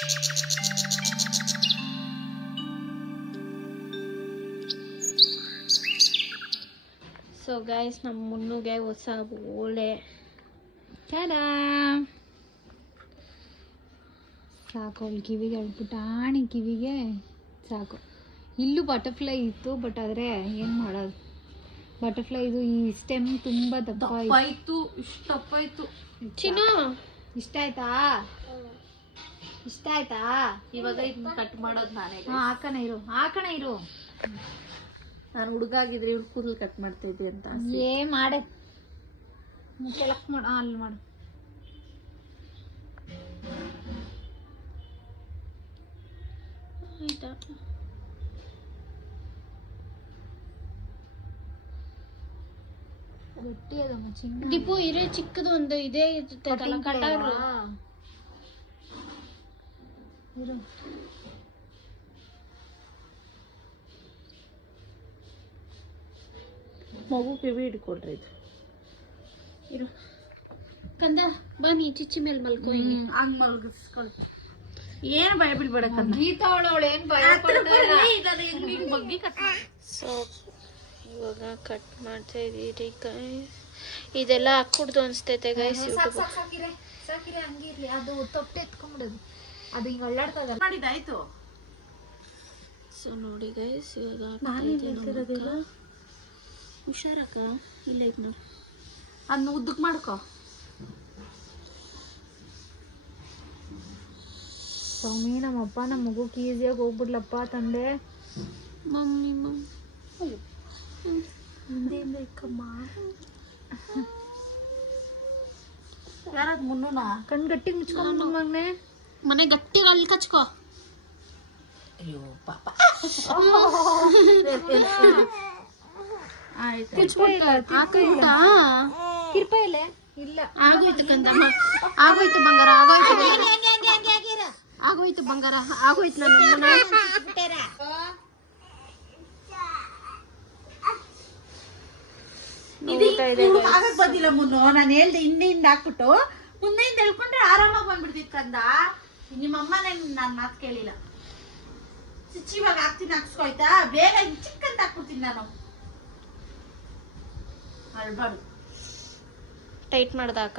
So guys, ನಮ್ಮ ಮುನ್ನುಗೆ ಹೊಸ ಓಲೆ. ಸಾಕು ಅವಳು ಕಿವಿಗೆ, ಅವಳು ಪುಟಾಣಿ ಕಿವಿಗೆ ಸಾಕು. ಇಲ್ಲೂ ಬಟರ್ಫ್ಲೈ ಇತ್ತು, ಬಟ್ ಆದರೆ ಏನು ಮಾಡೋದು, ಬಟರ್ಫ್ಲೈ ಇದು ಈ ಸ್ಟೆಮ್ ತುಂಬ ದಪ್ಪ ಇತ್ತು. ಇಷ್ಟು ದಪ್ಪ ಇತ್ತು. ಚಿನ್ನು ಇಷ್ಟ ಆಯ್ತಾ? ಇಷ್ಟ ಆಯ್ತಾ? ಇವಾಗ ಇದನ್ನ ಕಟ್ ಮಾಡೋದು ನಾನೇ. ಹಾಕಣ ಇರು. ನಾನು ಹುಡುಗಾಗಿದ್ರೆ ಇವ್ಳು ಕೂದಲು ಕಟ್ ಮಾಡ್ತಾ ಇದ್ದೆ ಅಂತ. ಮಾಡೆ ಕೆಳಕ್ ಮಾಡು, ಅಲ್ಲಿ ಮಾಡು. ಆಯ್ತಾ? ಗಟ್ಟಿ ಅದಮ್ಮ ಚಿನ್ನ. ದೀಪು ಇರೇ ಚಿಕ್ಕದು ಒಂದು ಇದೇ ಇರುತ್ತೆ ಕಟಾರು. ಇರು. ಮಗು ಕಿವಿ ಹಿಡ್ಕೊಳ್ರಿ ಇದು. ಇರು ಕಂದ, ಬನ್ನಿ ಚಿಚ್ಚಿ ಮೇಲೆ ಮಲ್ಕೋ. ಹಂಗ್ ಮಲ್ಗಿಸ್ಕೊಳ್. ಏನು ಭಯ ಬಿಡ್ಬೇಡ ಕಂದ. ಗೀತಾ ಅವಳು ಏನು ಭಯ ಪಡ್ತಾಯಿಲ್ಲ. ಬಗ್ಗೆ ಕಟ್. ಸೊ ಇವಾಗ ಕಟ್ ಮಾಡ್ತಾ ಇದೀರಿ. ಇದೆಲ್ಲ ಹಾಕ್ಬಿಡ್ದು ಅನ್ಸ್ತೈತೆ ಗೈಸ್. ಸಾಕಿರೆ ಹಂಗಿರ್ಲಿ. ಅದು ತೊಟ್ಟೆ ಎತ್ಕೊಂಡ್ಬಿಡೋದು, ಅದು ಹಿಂಗೆ ಅಳ್ಳಾಡ್ತದ ಮಾಡಿದಾಯ್ತು. ಸೊ ನೋಡಿ ಗೈಸ್, ಇವಾಗ ಹುಷಾರಕ್ಕ. ಇಲ್ಲ ಐತೆ ನೋಡಿ, ಅದನ್ನ ಉದ್ದಕ್ಕೆ ಮಾಡ್ಕೊ. ಸ್ವಾಮಿ, ನಮ್ಮಪ್ಪ ನಮ್ಮ ಮಗುಗೆ ಈಸಿಯಾಗಿ ಹೋಗ್ಬಿಡ್ಲಪ್ಪ ತಂದೆ. ಮಮ್ಮಿ ಹಿಂದೆಯಿಂದ ಇಕ್ಕಮ್ಮ. ಯಾರದು ಮುನ್ನೂನ? ಕಣ್ಣು ಗಟ್ಟಿ ಮುಚ್ಕೊಂಡು ಮಗನೆ. ಮನೆ ಗಟ್ಟಿ ಅಲ್ಲಿ ಕಚ್ಕೋ. ಅಯ್ಯೋ ಪಾಪ. ಕಿರ್ಪ ಎಲೆ ಇಲ್ಲ. ಆಗೋಯ್ತು ಕಂದಮ್ಮ, ಆಗೋಯ್ತು ಬಂಗಾರ, ಆಗೋಯ್ತು ಆಗೋಯ್ತು ಬಂಗಾರ, ಆಗೋಯ್ತು. ನನ್ನ ಬಂದಿಲ್ಲ ಮುನ್ನು. ನಾನು ಹೇಳ್ದೆ ಹಿಂದೆಯಿಂದ ಹಾಕ್ಬಿಟ್ಟು ಮುಂದೆಯಿಂದ ಹೇಳ್ಕೊಂಡ್ರೆ ಆರಾಮಾಗಿ ಬಂದ್ಬಿಡ್ತಿತ್ತು ಕಂದ. ನಿಮ್ಮಮ್ಮ ನಾನು ಮಾತು ಕೇಳಿಲ್ಲ. ಇವಾಗ ಹಾಕ್ತೀನಿ, ಹಾಕ್ಸ್ಕೊಯ್ತಾ ಬೇಗ ಚಿಕ್ಕಂತ ಹಾಕ್ಬಿಡ್ತೀನಿ ನಾನು. ಅಳ್ಬಾರ್ದು. ಟೈಟ್ ಮಾಡ್ದಾಕ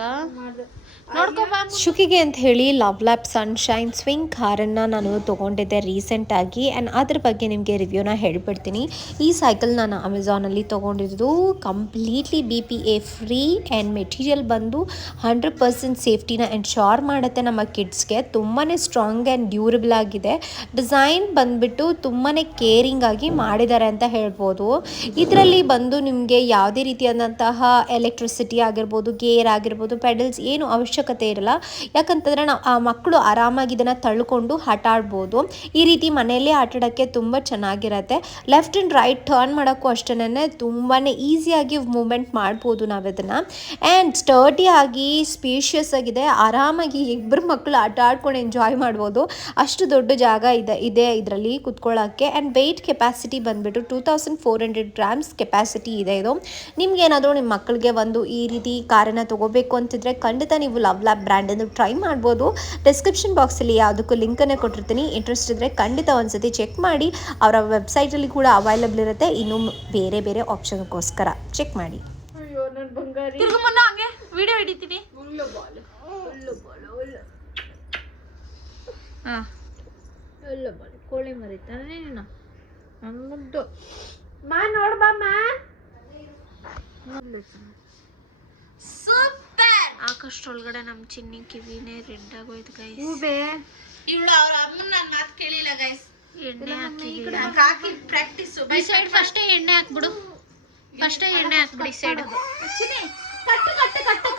ಶುಕಿಗೆ ಅಂತ ಹೇಳಿ ಲವ್ ಲ್ಯಾಬ್ ಸನ್ಶೈನ್ ಸ್ವಿಂಗ್ ಕಾರನ್ನು ನಾನು ತೊಗೊಂಡಿದ್ದೆ ರೀಸೆಂಟಾಗಿ. ಆ್ಯಂಡ್ ಅದ್ರ ಬಗ್ಗೆ ನಿಮಗೆ ರಿವ್ಯೂನ ಹೇಳ್ಬಿಡ್ತೀನಿ. ಈ ಸೈಕಲ್ ನಾನು ಅಮೆಝಾನಲ್ಲಿ ತೊಗೊಂಡಿದ್ದು. Completely BPA free and material ಬಂದು 100% ಸೇಫ್ಟಿನ ಎನ್ಶೋರ್ ಮಾಡುತ್ತೆ ನಮ್ಮ ಕಿಡ್ಸ್ಗೆ. ತುಂಬಾ ಸ್ಟ್ರಾಂಗ್ ಆ್ಯಂಡ್ ಡ್ಯೂರಬಲ್ ಆಗಿದೆ. ಡಿಸೈನ್ ಬಂದುಬಿಟ್ಟು ತುಂಬಾ ಕೇರಿಂಗ್ ಆಗಿ ಮಾಡಿದ್ದಾರೆ ಅಂತ ಹೇಳ್ಬೋದು. ಇದರಲ್ಲಿ ಬಂದು ನಿಮಗೆ ಯಾವುದೇ ರೀತಿಯಾದಂತಹ ಎಲೆಕ್ಟ್ರಿಸಿಟಿ ಆಗಿರ್ಬೋದು, ಗೇರ್ ಆಗಿರ್ಬೋದು, ಪೆಡಲ್ಸ್ ಏನು ಅವಶ್ಯಕತೆ ಇರಲ್ಲ. ಯಾಕಂತಂದರೆ ನಾವು ಆ ಮಕ್ಕಳು ಆರಾಮಾಗಿ ಇದನ್ನು ತಳ್ಕೊಂಡು ಆಟ ಆಡ್ಬೋದು. ಈ ರೀತಿ ಮನೆಯಲ್ಲೇ ಆಟಾಡೋಕ್ಕೆ ತುಂಬ ಚೆನ್ನಾಗಿರುತ್ತೆ. ಲೆಫ್ಟ್ ಆ್ಯಂಡ್ ರೈಟ್ ಟರ್ನ್ ಮಾಡೋಕ್ಕೂ ಅಷ್ಟೇ ತುಂಬಾ ಈಸಿಯಾಗಿ ಮೂವ್ಮೆಂಟ್ ಮಾಡ್ಬೋದು ನಾವು ಇದನ್ನು. ಆ್ಯಂಡ್ ಸ್ಟರ್ಡಿ ಆಗಿ ಸ್ಪೇಷಿಯಸ್ ಆಗಿದೆ. ಆರಾಮಾಗಿ ಇಬ್ಬರು ಮಕ್ಕಳು ಆಟ ಆಡ್ಕೊಂಡು ಎಂಜಾಯ್ ಮಾಡ್ಬೋದು. ಅಷ್ಟು ದೊಡ್ಡ ಜಾಗ ಇದೆ ಇದರಲ್ಲಿ ಕುತ್ಕೊಳ್ಳೋಕ್ಕೆ. ಆ್ಯಂಡ್ ವೆಯ್ಟ್ ಕೆಪಾಸಿಟಿ ಬಂದುಬಿಟ್ಟು 2400 ಗ್ರಾಮ್ಸ್ ಕೆಪಾಸಿಟಿ ಇದೆ ಇದು. ನಿಮ್ಗೇನಾದರೂ ನಿಮ್ಮ ಮಕ್ಕಳಿಗೆ ಒಂದು ಈ ರೀತಿ ಕಾರನ್ನು ತೊಗೋಬೇಕು ಅಂತಿದ್ರೆ ಖಂಡಿತ ನೀವು ಲವ್ ಲ್ಯಾಬ್ ಬ್ರ್ಯಾಂಡನ್ನು ಟ್ರೈ ಮಾಡ್ಬೋದು. ಡಿಸ್ಕ್ರಿಪ್ಷನ್ ಬಾಕ್ಸಲ್ಲಿ ಯಾವುದಕ್ಕೂ ಲಿಂಕನ್ನು ಕೊಟ್ಟಿರ್ತೀನಿ. ಇಂಟ್ರೆಸ್ಟ್ ಇದ್ದರೆ ಖಂಡಿತ ಒಂದ್ಸತಿ ಚೆಕ್ ಮಾಡಿ. ಅವರ ವೆಬ್ಸೈಟಲ್ಲಿ ಕೂಡ ಅವೈಲಬಲ್ ಇರುತ್ತೆ. ಇನ್ನೂ ಬೇರೆ ಬೇರೆ ಆಪ್ಷನ್ಗೋಸ್ಕರ ಚೆಕ್ ಮಾಡಿ. ಅಯ್ಯೋ ನನ್ನ ಬಂಗಾರಿ. ಹಂಗೆ ವಿಡಿಯೋ ಹಿಡಿತೀನಿ. ಕೋಳಿ ಮರಿತಾನೆ ನೀನು. ಮುದ್ದು ಮಾ ನೋಡ್ಬಮ್ಮ. ಸೂಪರ್. ಆಕಷ್ಟೊಳಗಡೆ ನಮ್ಮ ಚಿನ್ನಿ ಕಿವಿನೇ ರೆಡ್ ಆಗೋಯ್ತು ಗೈಸ್. ಇವಳು ಅವ್ರ ಅಮ್ಮನ ನನ್ನ ಮಾತು ಕೇಳಿಲ್ಲ ಗೈಸ್. ಎಣ್ಣೆ ಹಾಕಿ ಪ್ರಾಕ್ಟೀಸ್. ಈ ಸೈಡ್ ಫಸ್ಟೇ ಎಣ್ಣೆ ಹಾಕ್ಬಿಡು. ಫಸ್ಟೇ ಎಣ್ಣೆ ಹಾಕ್ಬಿಡಿ ಸೈಡ್.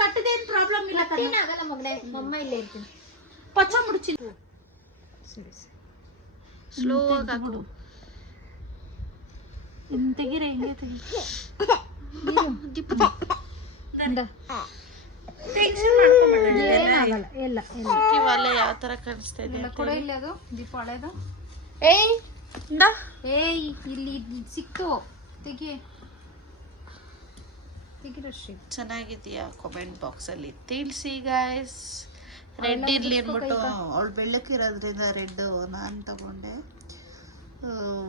ಕಟ್ಟದೇನು ಪ್ರಾಬ್ಲಮ್ ಇಲ್ಲ. ಆಗಲ್ಲ ಮಗನೇ, ಮಮ್ಮ ಇಲ್ಲೇ ಇರ್ತೀನಿ. ಪಚ್ಚ ಮುಡ್ಚಿ ಸ್ಲೋ ಆಗಿ ಹಾಕು. ತೆಗೀರ ಹಿಂಗೆ ತೆಗಿ. ಇವೆಲ್ಲ ಯಾವ ತರ ಕಾಣಿಸ್ತಾ ಇದೆ ಕೂಡ ಇಲ್ಲ. ಅದು ದೀಪ ಹಳೇದು. ಏಯ್ ಇಲ್ಲಿ ಸಿಕ್ತು. ತೆಗಿರಶ್ರೀ. ಚೆನ್ನಾಗಿದೆಯಾ? ಕಾಮೆಂಟ್ ಬಾಕ್ಸಲ್ಲಿ ತಿಳಿಸಿ ಗೈಸ್. ರೆಡ್ ಇರ್ಲಿ ಅಂದ್ಬಿಟ್ಟು ಅವಳು ಬೆಳ್ಳಕ್ಕಿರೋದ್ರಿಂದ ರೆಡ್ ನಾನು ತಗೊಂಡೆ.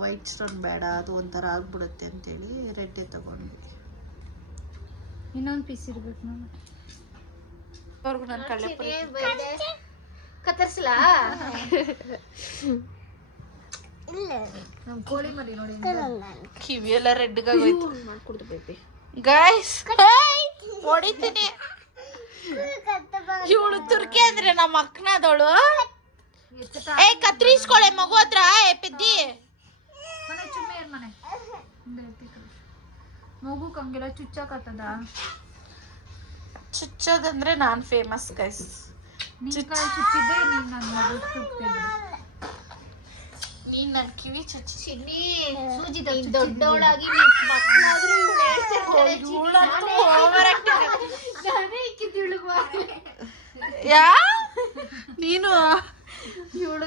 ವೈಟ್ ಸ್ಟೋನ್ ಬೇಡ, ಅದು ಒಂಥರ ಆಗ್ಬಿಡುತ್ತೆ ಅಂತೇಳಿ ರೆಡ್ಡೇ ತಗೊಂಡ್ವಿ. ಇನ್ನೊಂದು ಪೀಸ್ ಇರ್ಬೇಕು ನೋಡಿ. ಅವ್ರಿಗೂ ನಾನು ಕಳ್ಳೆ ಕತ್ತರಿಸ್ಲಾ? ನಮ್ಮ ಕೋಳಿ ಮರಿ ನೋಡಿ ಕಿವಿಯೆಲ್ಲ ರೆಡ್ಗಾಗೋಯ್ತು. ಗೈಸ್ ಹೊಡಿತೀನಿ. ಇವಳು ತುರ್ಕಿ ಅಂದ್ರೆ ನಮ್ಮ ಅಕ್ಕನದವಳು. ಏ ಕತ್ರಿಸ್ಕೊಳೆ ಮಗು ಹತ್ರ. ಪೆದ್ದಿ ಮನೆ ಚುಮ್ಮೆ ಮನೆ ಮಗು ಕಂಗೆಲ್ಲ ಚುಚ್ಚಾಕತ್ತದ. ಚುಚ್ಚೋದಂದ್ರೆ ನಾನ್ ಫೇಮಸ್ ಗೈಸ್. ನಿನ್ ಕಡೆ ಚುಚ್ಚಿದ್ದೆ ನೀನ್ ನನ್ನ ಮಗು ಚುಚ್ತಿದ್ದೆ. ನೀನ್ ನನ್ ಕಿವಿ ಚುಚ್ಚಿ ಸೂಜಿ ದೊಡ್ಡವಳಾಗಿ ಮಕ್ಕಳಾದ್ರೂ ಯಾ ನೀನು ಇವಳು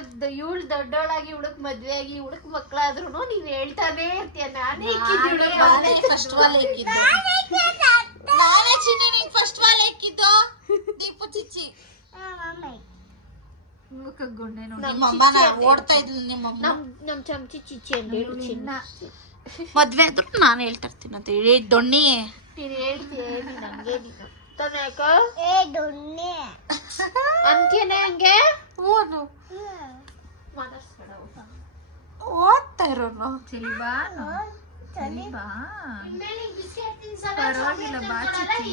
ದೊಡ್ಡವಳಾಗಿ ಇವಳಕ್ ಮದ್ವೆ ಆಗಿ ಇವಳಕ್ ಮಕ್ಕಳಾದ್ರೂ ನೀವ್ ಹೇಳ್ತಾನೆ ಇರ್ತೀಯ. ನಾನೇ ಫಸ್ಟ್ ವಾಲ್ ಹಾಕಿದ್ದು. ನಾನೇ ಚಿನ್ನಿ ನಿಂಗೆ ಫಸ್ಟ್ ವಾಲ್ ಹಾಕಿದ್ದು. ದೀಪು ಚಿಚ್ಚಿ ಗುಂಡೆ ನೋಡಿ. ನಿಮ್ಮಮ್ಮನ ಓಡ್ತಾ ಇದ್ಲು. ನಿಮ್ಮಮ್ಮ ನಮ್ ಚಮಚಿ ಚಿಚ್ಚಿ ಅಂತ ಹೇಳು. ಚಿನ್ನ ಮದ್ವೆ ಆದ್ರೂ ನಾನು ಹೇಳ್ತಾ ಇರ್ತೀನಿ ಅಂತ ಹೇಳಿ. ದೊಣ್ಣಿ ನೀನ್ ಹೇಳ್ತೀಯ ನಂಗೆ ತನಕ ಅಂತ್ಯನೇ ಹಂಗೆ ಓನು ಓದ್ತಾ ಇರೋನು. ಬಾ ಪರವಾಗಿಲ್ಲ ಬಾ ಚಿಚ್ಚಿ.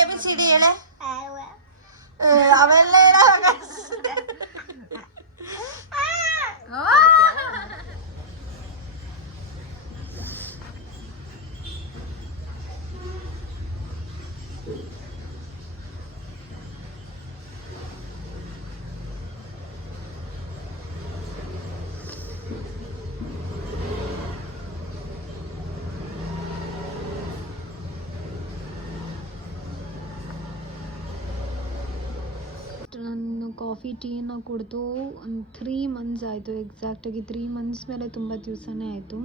ABCD ಹೇಳೆ. ಅವೆಲ್ಲ ನಾನು ಕಾಫಿ ಟೀನ ಕುಡಿದು ಒಂದು 3 months ಆಯಿತು. ಎಕ್ಸಾಕ್ಟಾಗಿ 3 months ಮೇಲೆ ತುಂಬ ದಿವಸನೇ ಆಯಿತು.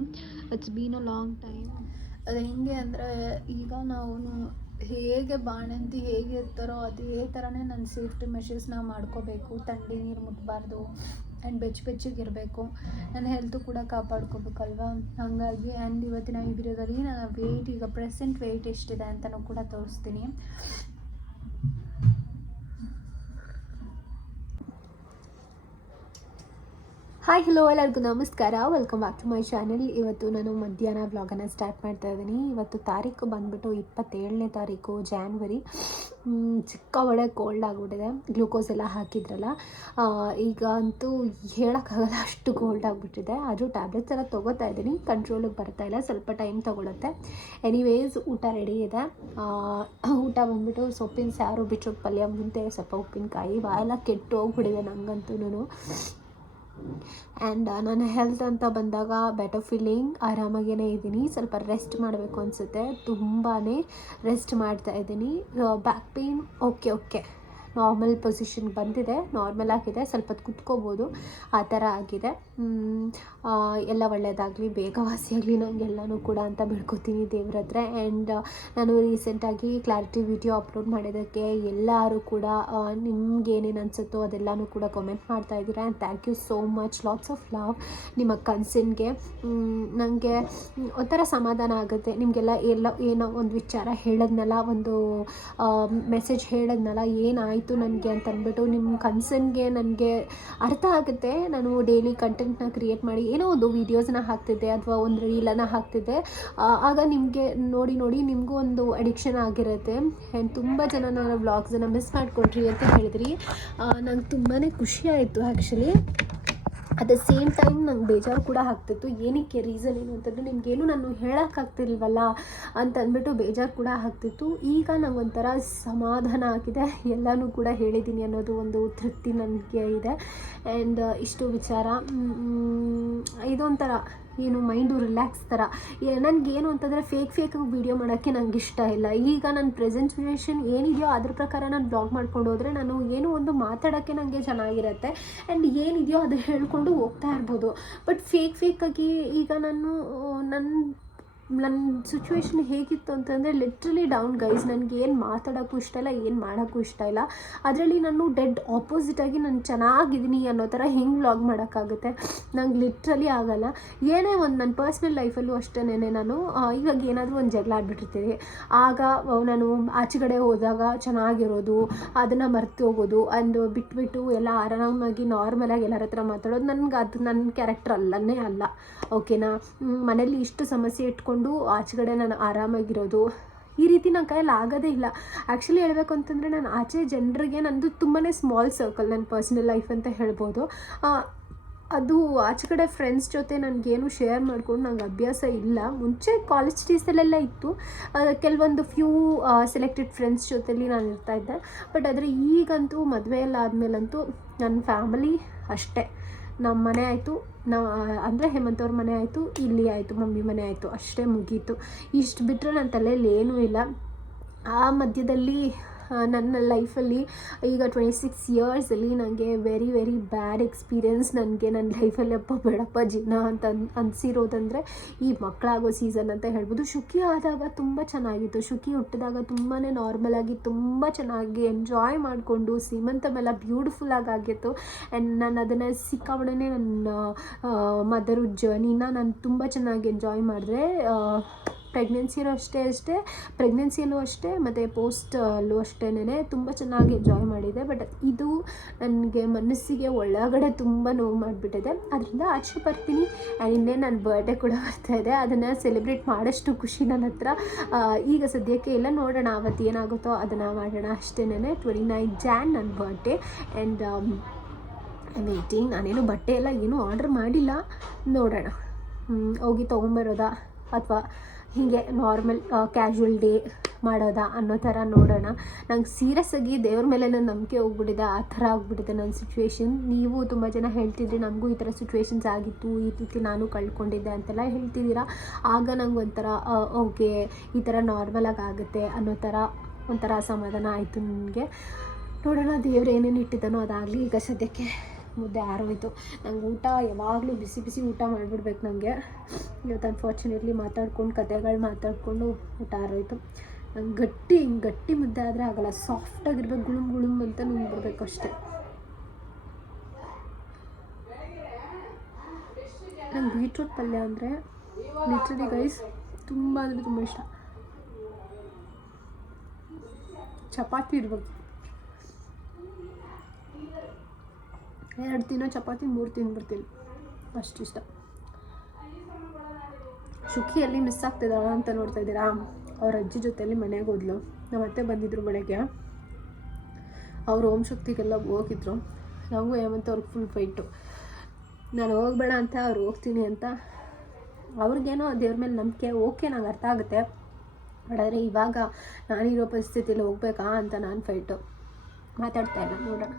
It's been a long time. ಅದು ಹೆಂಗೆ ಅಂದರೆ ಈಗ ನಾವು ಹೇಗೆ ಬಾಣಂತಿ ಹೇಗೆ ಇರ್ತಾರೋ ಅದೇ ಥರನೇ ನನ್ನ ಸೇಫ್ಟಿ ಮೆಷರ್ಸ್ನ ಮಾಡ್ಕೋಬೇಕು. ಥಂಡಿ ನೀರು ಮುಟ್ಟಬಾರ್ದು ಆ್ಯಂಡ್ ಬೆಚ್ಚಗಿರಬೇಕು. ನನ್ನ ಹೆಲ್ತು ಕೂಡ ಕಾಪಾಡ್ಕೋಬೇಕಲ್ವಾ. ಹಾಗಾಗಿ ಆ್ಯಂಡ್ ಇವತ್ತಿನ ಈ ವಿಡಿಯೋದಲ್ಲಿ ನನ್ನ ವೆಯ್ಟ್ ಈಗ ಪ್ರೆಸೆಂಟ್ ವೆಯ್ಟ್ ಎಷ್ಟಿದೆ ಅಂತಲೂ ಕೂಡ ತೋರಿಸ್ತೀನಿ. ಹಾಯ್ ಹಲೋ ಎಲ್ಲರಿಗೂ ನಮಸ್ಕಾರ. Welcome back to my channel. ಇವತ್ತು ನಾನು ಮಧ್ಯಾಹ್ನ ವ್ಲಾಗನ್ನು ಸ್ಟಾರ್ಟ್ ಮಾಡ್ತಾ ಇದ್ದೀನಿ. ಇವತ್ತು ತಾರೀಕು ಬಂದುಬಿಟ್ಟು 27ನೇ ತಾರೀಕು ಜಾನ್ವರಿ. ಚಿಕ್ಕ ಒಳ್ಳೆ ಕೋಲ್ಡ್ ಆಗಿಬಿಟ್ಟಿದೆ. ಗ್ಲೂಕೋಸ್ ಎಲ್ಲ ಹಾಕಿದ್ರಲ್ಲ, ಈಗ ಅಂತೂ ಹೇಳೋಕ್ಕಾಗಲ್ಲ ಅಷ್ಟು ಕೋಲ್ಡ್ ಆಗಿಬಿಟ್ಟಿದೆ. ಆದರೂ ಟ್ಯಾಬ್ಲೆಟ್ಸ್ ಎಲ್ಲ ತೊಗೋತಾ ಇದ್ದೀನಿ, ಕಂಟ್ರೋಲಿಗೆ ಬರ್ತಾಯಿಲ್ಲ, ಸ್ವಲ್ಪ ಟೈಮ್ ತೊಗೊಳುತ್ತೆ. ಎನಿವೇಸ್ ಊಟ ರೆಡಿ ಇದೆ. ಊಟ ಬಂದುಬಿಟ್ಟು ಸೊಪ್ಪಿನ ಸಾರು, ಬಿಚ್ಚು ಪಲ್ಯ, ಮುಂದೆ ಸ್ವಲ್ಪ ಉಪ್ಪಿನಕಾಯಿ. ಬಾಯೆಲ್ಲ ಕೆಟ್ಟು ಹೋಗ್ಬಿಟ್ಟಿದೆ ನನಗಂತೂ. ಆ್ಯಂಡ್ ನನ್ನ ಹೆಲ್ತ್ ಅಂತ ಬಂದಾಗ ಬೆಟರ್ ಫೀಲಿಂಗ್, ಆರಾಮಾಗೇ ಇದ್ದೀನಿ. ಸ್ವಲ್ಪ ರೆಸ್ಟ್ ಮಾಡಬೇಕು ಅನಿಸುತ್ತೆ, ತುಂಬಾ ರೆಸ್ಟ್ ಮಾಡ್ತಾ ಇದ್ದೀನಿ. Back pain okay normal position ಬಂದಿದೆ, ನಾರ್ಮಲ್ ಆಗಿದೆ, ಸ್ವಲ್ಪ ಹೊತ್ತು ಕುತ್ಕೋಬೋದು, ಆ ಥರ ಆಗಿದೆ. ಎಲ್ಲ ಒಳ್ಳೆಯದಾಗಲಿ, ಬೇಗ ವಾಸಿಯಾಗಲಿ ನನಗೆಲ್ಲನೂ ಕೂಡ ಅಂತ ಬಿಡ್ಕೋತೀನಿ ದೇವ್ರ ಹತ್ರ. ಆ್ಯಂಡ್ ನಾನು ರೀಸೆಂಟಾಗಿ ಕ್ಲಾರಿಟಿ ವಿಡಿಯೋ ಅಪ್ಲೋಡ್ ಮಾಡೋದಕ್ಕೆ ಎಲ್ಲರೂ ಕೂಡ ನಿಮ್ಗೇನೇನು ಅನಿಸುತ್ತೋ ಅದೆಲ್ಲನೂ ಕೂಡ ಕಮೆಂಟ್ ಮಾಡ್ತಾ ಇದ್ದೀರಾ. And thank you so much, lots of love ನಿಮ್ಮ ಕನ್ಸರ್ನ್ಗೆ. ನನಗೆ ಒಂಥರ ಸಮಾಧಾನ ಆಗುತ್ತೆ. ನಿಮಗೆಲ್ಲ ಏನೋ ಒಂದು ವಿಚಾರ ಹೇಳೋದ್ನಲ್ಲ, ಒಂದು ಮೆಸೇಜ್ ಹೇಳೋದ್ನಲ್ಲ, ಏನಾಯಿತು ನನಗೆ ಅಂತ ಅಂದ್ಬಿಟ್ಟು ನಿಮ್ಮ ಕನ್ಸರ್ನ್ಗೆ ನನಗೆ ಅರ್ಥ ಆಗುತ್ತೆ. ನಾನು ಡೈಲಿ ಕಂಟೆಂಟ್ನ ಕ್ರಿಯೇಟ್ ಮಾಡಿ ಏನೋ ಒಂದು ವೀಡಿಯೋಸ್ನ ಹಾಕ್ತಿದ್ದೆ ಅಥವಾ ಒಂದು ರೀಲನ್ನು ಹಾಕ್ತಿದ್ದೆ. ಆಗ ನಿಮಗೆ ನೋಡಿ ನಿಮಗೂ ಒಂದು ಅಡಿಕ್ಷನ್ ಆಗಿರುತ್ತೆ. ಆ್ಯಂಡ್ ತುಂಬ ಜನ ನನ್ನ ವ್ಲಾಗ್ಸನ್ನು ಮಿಸ್ ಮಾಡಿಕೊಂಡ್ರಿ ಅಂತ ಹೇಳಿದ್ರಿ. ನಂಗೆ ತುಂಬಾ ಖುಷಿ ಆಯಿತು actually. At the same time ನಂಗೆ ಬೇಜಾರು ಕೂಡ ಆಗ್ತಿತ್ತು. ಏನಕ್ಕೆ ರೀಸನ್ ಏನು ಅಂತಂದರೆ ನಿಮಗೇನು ನಾನು ಹೇಳೋಕ್ಕಾಗ್ತಿಲ್ವಲ್ಲ ಅಂತ ಅಂದ್ಬಿಟ್ಟು ಬೇಜಾರು ಕೂಡ ಆಗ್ತಿತ್ತು. ಈಗ ನಂಗೊಂಥರ ಸಮಾಧಾನ ಆಗಿದೆ, ಎಲ್ಲನೂ ಕೂಡ ಹೇಳಿದ್ದೀನಿ ಅನ್ನೋದು ಒಂದು ತೃಪ್ತಿ ನನಗೆ ಇದೆ. ಆ್ಯಂಡ್ ಇಷ್ಟು ವಿಚಾರ ಇದೊಂಥರ ಏನು ಮೈಂಡು ರಿಲ್ಯಾಕ್ಸ್ ಥರ. ನನಗೇನು ಅಂತಂದರೆ ಫೇಕಾಗಿ ವೀಡಿಯೋ ಮಾಡೋಕ್ಕೆ ನಂಗೆ ಇಷ್ಟ ಇಲ್ಲ. ಈಗ ನನ್ನ ಪ್ರೆಸೆಂಟ್ ಸಿಚುವೇಶನ್ ಏನಿದೆಯೋ ಅದ್ರ ಪ್ರಕಾರ ನಾನು ಬ್ಲಾಗ್ ಮಾಡ್ಕೊಂಡು ಹೋದರೆ ನಾನು ಏನೋ ಒಂದು ಮಾತಾಡೋಕ್ಕೆ ನನಗೆ ಚೆನ್ನಾಗಿರುತ್ತೆ ಆ್ಯಂಡ್ ಏನಿದೆಯೋ ಅದು ಹೇಳ್ಕೊಂಡು ಹೋಗ್ತಾ ಇರ್ಬೋದು. ಬಟ್ ಫೇಕಾಗಿ ಈಗ ನನ್ನ ಸಿಚುವೇಶನ್ ಹೇಗಿತ್ತು ಅಂತಂದರೆ ಲಿಟ್ರಲಿ ಡೌನ್ ಗೈಸ್. ನನಗೆ ಏನು ಮಾತಾಡೋಕ್ಕೂ ಇಷ್ಟ ಇಲ್ಲ, ಏನು ಮಾಡೋಕ್ಕೂ ಇಷ್ಟ ಇಲ್ಲ. ಅದರಲ್ಲಿ ನಾನು ಡೆಡ್ ಆಪೋಸಿಟಾಗಿ ನಾನು ಚೆನ್ನಾಗಿದ್ದೀನಿ ಅನ್ನೋ ಥರ ಹೆಂಗೆ ವ್ಲಾಗ್ ಮಾಡೋಕ್ಕಾಗುತ್ತೆ? ನಂಗೆ ಲಿಟ್ರಲಿ ಆಗೋಲ್ಲ. ಏನೇ ಒಂದು ನನ್ನ ಪರ್ಸ್ನಲ್ ಲೈಫಲ್ಲೂ ಅಷ್ಟೇನೆ ನಾನು ಇವಾಗ ಏನಾದರೂ ಒಂದು ಜಗಳ ಆಡ್ಬಿಟ್ಟಿರ್ತೀನಿ, ಆಗ ನಾನು ಆಚೆಗಡೆ ಹೋದಾಗ ಚೆನ್ನಾಗಿರೋದು, ಅದನ್ನು ಮರ್ತು ಹೋಗೋದು, ಅಂದು ಬಿಟ್ಬಿಟ್ಟು ಎಲ್ಲ ಆರಾಮಾಗಿ ನಾರ್ಮಲಾಗಿ ಎಲ್ಲರ ಹತ್ರ ಮಾತಾಡೋದು ನನಗೆ ಅದು ನನ್ನ ಕ್ಯಾರೆಕ್ಟರ್ ಅಲ್ಲನೇ ಅಲ್ಲ. ಓಕೆನಾ? ಮನೇಲಿ ಇಷ್ಟು ಸಮಸ್ಯೆ ಇಟ್ಕೊಂಡು ಆಚೆಗಡೆ ನಾನು ಆರಾಮಾಗಿರೋದು ಈ ರೀತಿ ನನ್ನ ಕೈಯಲ್ಲಿ ಆಗೋದೇ ಇಲ್ಲ. ಆ್ಯಕ್ಚುಲಿ ಹೇಳಬೇಕು ಅಂತಂದರೆ ನಾನು ಆಚೆ ಜನರಿಗೆ ನಂದು ತುಂಬಾ ಸ್ಮಾಲ್ ಸರ್ಕಲ್, ನನ್ನ ಪರ್ಸ್ನಲ್ ಲೈಫ್ ಅಂತ ಹೇಳ್ಬೋದು. ಅದು ಆಚೆ ಕಡೆ ಫ್ರೆಂಡ್ಸ್ ಜೊತೆ ನನಗೇನು ಶೇರ್ ಮಾಡ್ಕೊಂಡು ನಂಗೆ ಅಭ್ಯಾಸ ಇಲ್ಲ. ಮುಂಚೆ ಕಾಲೇಜ್ ಡೇಸಲ್ಲೆಲ್ಲ ಇತ್ತು, ಕೆಲವೊಂದು ಫ್ಯೂ ಸೆಲೆಕ್ಟೆಡ್ ಫ್ರೆಂಡ್ಸ್ ಜೊತೆಲಿ ನಾನು ಇರ್ತಾಯಿದ್ದೆ. ಬಟ್ ಆದರೆ ಈಗಂತೂ ಮದುವೆ ಎಲ್ಲ ಆದಮೇಲಂತೂ ನನ್ನ ಫ್ಯಾಮಿಲಿ ಅಷ್ಟೇ. ನಮ್ಮ ಮನೆ ಆಯಿತು, ಅಂದರೆ ಹೇಮಂತ್ ಅವ್ರ ಮನೆ ಆಯಿತು, ಇಲ್ಲಿ ಆಯಿತು, ಮಮ್ಮಿ ಮನೆ ಆಯಿತು, ಅಷ್ಟೇ ಮುಗೀತು. ಇಷ್ಟು ಬಿಟ್ಟರೆ ನನ್ನ ತಲೆಯಲ್ಲಿ ಏನೂ ಇಲ್ಲ. ಆ ಮಧ್ಯದಲ್ಲಿ ನನ್ನ ಲೈಫಲ್ಲಿ ಈಗ 26 ಇಯರ್ಸಲ್ಲಿ ನನಗೆ ವೆರಿ ವೆರಿ ಬ್ಯಾಡ್ ಎಕ್ಸ್ಪೀರಿಯೆನ್ಸ್ ನನಗೆ ನನ್ನ ಲೈಫಲ್ಲಿ ಅಪ್ಪ ಬೇಡಪ್ಪ ಜೀವನ ಅಂತ ಅನಿಸಿರೋದಂದರೆ ಈ ಮಕ್ಕಳಾಗೋ ಸೀಸನ್ ಅಂತ ಹೇಳ್ಬೋದು. ಶುಕಿ ಆದಾಗ ತುಂಬ ಚೆನ್ನಾಗಿತ್ತು. ಶುಕಿ ಹುಟ್ಟಿದಾಗ ತುಂಬಾ ನಾರ್ಮಲಾಗಿ ತುಂಬ ಚೆನ್ನಾಗಿ ಎಂಜಾಯ್ ಮಾಡಿಕೊಂಡು ಸೀಮಂತ ಮೇಲೆ ಬ್ಯೂಟಿಫುಲ್ಲಾಗಿ ಆಗಿತ್ತು. ಆ್ಯಂಡ್ ನಾನು ಅದನ್ನು ಸಿಕ್ಕಾಬಡೇ ನನ್ನ ಮದರು ಜರ್ನಿನ ನಾನು ತುಂಬ ಚೆನ್ನಾಗಿ ಎಂಜಾಯ್ ಮಾಡಿದೆ. ಪ್ರೆಗ್ನೆನ್ಸಿಯಲ್ಲೂ ಅಷ್ಟೇ ಮತ್ತು ಪೋಸ್ಟಲ್ಲೂ ಅಷ್ಟೇನೆ ತುಂಬ ಚೆನ್ನಾಗಿ ಎಂಜಾಯ್ ಮಾಡಿದೆ. ಬಟ್ ಇದು ನನಗೆ ಮನಸ್ಸಿಗೆ ಒಳಗಡೆ ತುಂಬ ನೋವು ಮಾಡಿಬಿಟ್ಟಿದೆ. ಅದರಿಂದ ಆಚೆ ಬರ್ತೀನಿ. ಆ್ಯಂಡ್ ಇನ್ನೇ ನನ್ನ ಬರ್ಡೇ ಕೂಡ ಬರ್ತಾಯಿದೆ, ಅದನ್ನು ಸೆಲೆಬ್ರೇಟ್ ಮಾಡೋಷ್ಟು ಖುಷಿ ನನ್ನ ಹತ್ರ ಈಗ ಸದ್ಯಕ್ಕೆ ಇಲ್ಲ. ನೋಡೋಣ ಅವತ್ತು ಏನಾಗುತ್ತೋ ಅದನ್ನು ಮಾಡೋಣ ಅಷ್ಟೇನೆ. 29 ಜಾನ್ ನನ್ನ ಬರ್ಡೇ. And waiting. ನಾನೇನು ಬಟ್ಟೆ ಎಲ್ಲ ಏನೂ ಆರ್ಡ್ರ್ ಮಾಡಿಲ್ಲ, ನೋಡೋಣ ಹೋಗಿ ತೊಗೊಂಬರೋದಾ ಅಥವಾ ಹೀಗೆ ನಾರ್ಮಲ್ ಕ್ಯಾಶುವಲ್ ಡೇ ಮಾಡೋದಾ ಅನ್ನೋ ಥರ ನೋಡೋಣ. ನಂಗೆ ಸೀರಿಯಸ್ಸಾಗಿ ದೇವ್ರ ಮೇಲೆ ನನ್ನ ನಂಬಿಕೆ ಹೋಗ್ಬಿಟ್ಟಿದೆ, ಆ ಥರ ಆಗ್ಬಿಟ್ಟಿದೆ ನನ್ನ ಸಿಚುವೇಶನ್. ನೀವು ತುಂಬ ಜನ ಹೇಳ್ತಿದ್ರಿ ನನಗೂ ಈ ಥರ ಸಿಚುವೇಶನ್ಸ್ ಆಗಿತ್ತು, ಈ ರೀತಿ ನಾನು ಕಳ್ಕೊಂಡಿದ್ದೆ ಅಂತೆಲ್ಲ ಹೇಳ್ತಿದ್ದೀರಾ. ಆಗ ನಂಗೆ ಒಂಥರ ಓಕೆ ಈ ಥರ ನಾರ್ಮಲಾಗಿ ಆಗುತ್ತೆ ಅನ್ನೋ ಥರ ಒಂಥರ ಸಮಾಧಾನ ಆಯಿತು ನನಗೆ. ನೋಡೋಣ ದೇವ್ರು ಏನೇನು ಇಟ್ಟಿದ್ದಾನೋ ಅದಾಗಲಿ. ಈಗ ಸದ್ಯಕ್ಕೆ ಮುದ್ದೆ ಆರೋಯ್ತು. ನಂಗೆ ಊಟ ಯಾವಾಗಲೂ ಬಿಸಿ ಬಿಸಿ ಊಟ ಮಾಡಿಬಿಡ್ಬೇಕು ನನಗೆ. ಇವತ್ತು ಅನ್ಫಾರ್ಚುನೇಟ್ಲಿ ಮಾತಾಡ್ಕೊಂಡು ಕತೆಗಳು ಮಾತಾಡಿಕೊಂಡು ಊಟ ಆರೋಯ್ತು. ನಂಗೆ ಗಟ್ಟಿ ಮುದ್ದೆ ಆದರೆ ಆಗಲ್ಲ, ಸಾಫ್ಟಾಗಿರ್ಬೇಕು, ಗುಳುಮ್ ಅಂತ ನುಂಗ್ಬಿಡ್ಬೇಕು ಅಷ್ಟೇ. ನಂಗೆ ಬೀಟ್ರೂಟ್ ಪಲ್ಯ ಅಂದರೆ ಲಿಟ್ರಲಿ ಗೈಸ್ ತುಂಬ ಅಂದರೆ ತುಂಬ ಇಷ್ಟ. ಚಪಾತಿ ಇರ್ಬೇಕು, 2 ದಿನ ಚಪಾತಿ 3 ತಿಂದ್ಬಿಡ್ತೀನಿ, ಅಷ್ಟು ಇಷ್ಟ. ಶುಕಿಯಲ್ಲಿ ಮಿಸ್ ಆಗ್ತಿದ್ದಾಳ ಅಂತ ನೋಡ್ತಾ ಇದ್ದೀರಾ. ಅವ್ರ ಅಜ್ಜಿ ಜೊತೆಯಲ್ಲಿ ಮನೆಗೆ ಹೋದ್ಲು. ನಮ್ಮ ಅತ್ತೆ ಬಂದಿದ್ರು ಬೆಳಗ್ಗೆ, ಅವರು ಓಂ ಶಕ್ತಿಗೆಲ್ಲ ಹೋಗಿದ್ರು. ನಾವು ಹೇಮಂತ್ ಅವ್ರಿಗೆ ಫುಲ್ ಫೈಟು. ನಾನು ಹೋಗಬೇಡ ಅಂತ ಅವ್ರು ಹೋಗ್ತೀನಿ ಅಂತ. ಅವ್ರಿಗೇನೋ ದೇವ್ರ ಮೇಲೆ ನಂಬಿಕೆ, ಓಕೆ ನಂಗೆ ಅರ್ಥ ಆಗುತ್ತೆ. ಬಟ್ ಆದರೆ ಇವಾಗ ನಾನಿರೋ ಪರಿಸ್ಥಿತಿಯಲ್ಲಿ ಹೋಗ್ಬೇಕಾ ಅಂತ ನಾನು ಫೈಟು. ಮಾತಾಡ್ತಾ ಇಲ್ಲ, ನೋಡೋಣ.